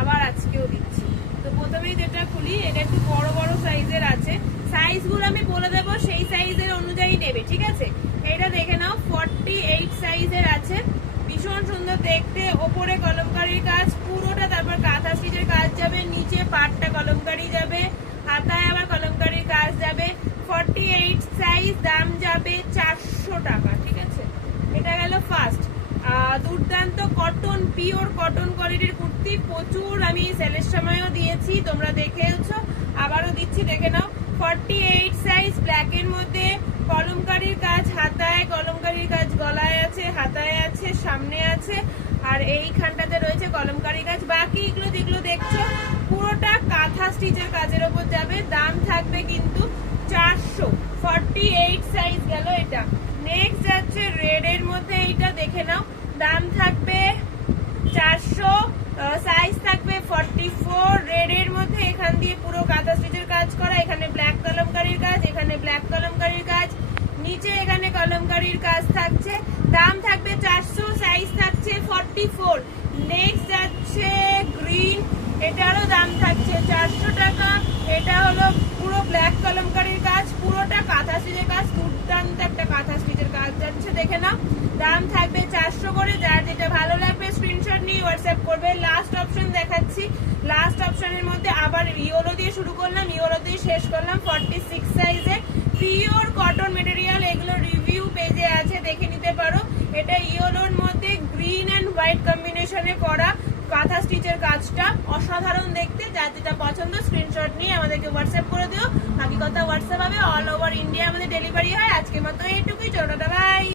আবার আজকেও দিচ্ছি। তো প্রথমেই যেটা খুলি, এটা একটু বড় বড় সাইজের আছে, সাইজগুলো আমি বলে দেবো, সেই সাইজের অনুযায়ী নেবে, ঠিক আছে? এটা দেখে নাও, 48 সাইজের আছে, ভীষণ সুন্দর দেখতে, ওপরে কলমকারীর কাজ পুরোটা, তারপর কাঁথা স্টিচের কাজ যাবে, নিচে পাটটা কলমকারী যাবে, হাতায় আবার কলমকারীর কাজ যাবে। 48 সাইজ, দাম যাবে 400 টাকা, ঠিক আছে? এটা গেল ফার্স্ট। দুর্দান্ত কটন, পিওর কটন কোয়ালিটির কুর্তি, প্রচুর আমি সেলের সময়ও দিয়েছি, তোমরা দেখেওছো, আবারও দিচ্ছি, দেখে নাও। 48 সাইজ, ব্ল্যাক এর মধ্যে, কলমকারীর কাজ হাতায়, কলমকারীর কাজ গলায় আছে, হাতায় আছে, সামনে আছে, আর এইখানটাতে রয়েছে কলমকারী কাজ। বাকি এগুলো যেগুলো দেখছো পুরোটা কাঁথা স্টিচের কাজের ওপর যাবে। দাম থাকবে কিন্তু 400। 48 সাইজ গেল এটা। নেক্সট যাচ্ছে রেড এর মধ্যে, এইটা দেখে নাও, দাম থাকবে 400, সাইজ থাকবে 44। রেড এর মধ্যে এখান দিয়ে পুরো কাঁথা স্টিচের কাজ করা, এখানে ব্ল্যাক কলমকারীর কাজ, এখানে ব্ল্যাক কলমকারীর কাজ, নিচে এখানে কলমকারীর কাজ থাকছে, দাম থাকবে 400, সাইজ থাকছে 44। নেক্সট যাচ্ছে গ্রিন, এটারও দাম থাকছে 400 টাকা। এটা হলো পুরো ব্ল্যাক কলমকারীর কাজ, পুরোটা কাঁথা স্টিচের কাজ, দুর্দান্ত একটা কাঁথা স্টিচের কাজ যাচ্ছে, দেখে নাও। দাম থাকবে 400 করে। যার যেটা ভালো লাগবে স্ক্রিনশট নিয়ে হোয়াটসঅ্যাপ করবে। লাস্ট অপশন দেখাচ্ছি, লাস্ট অপশনের মধ্যে আবার ইয়েলো দিয়ে শুরু করলাম, ইয়েলো দিয়ে শেষ করলাম। 46 সাইজে, পিওর কটন মেটেরিয়াল, এগুলো রিভিউ পেজে আছে, দেখে নিতে পারো। এটা ইয়েলোর মধ্যে গ্রিন এন্ড হোয়াইট কম্বিনেশনে করা কাঁথা স্টিচের কাজটা অসাধারণ দেখতে। যার যেটা পছন্দ স্ক্রিনশট নিয়ে আমাদেরকে হোয়াটসঅ্যাপ করে দিও। বাকি কথা হোয়াটসঅ্যাপ হবে, অল ওভার ইন্ডিয়া আমাদের ডেলিভারি হয়। আজকের মতো এইটুকুই, চলো টাটা, বাই।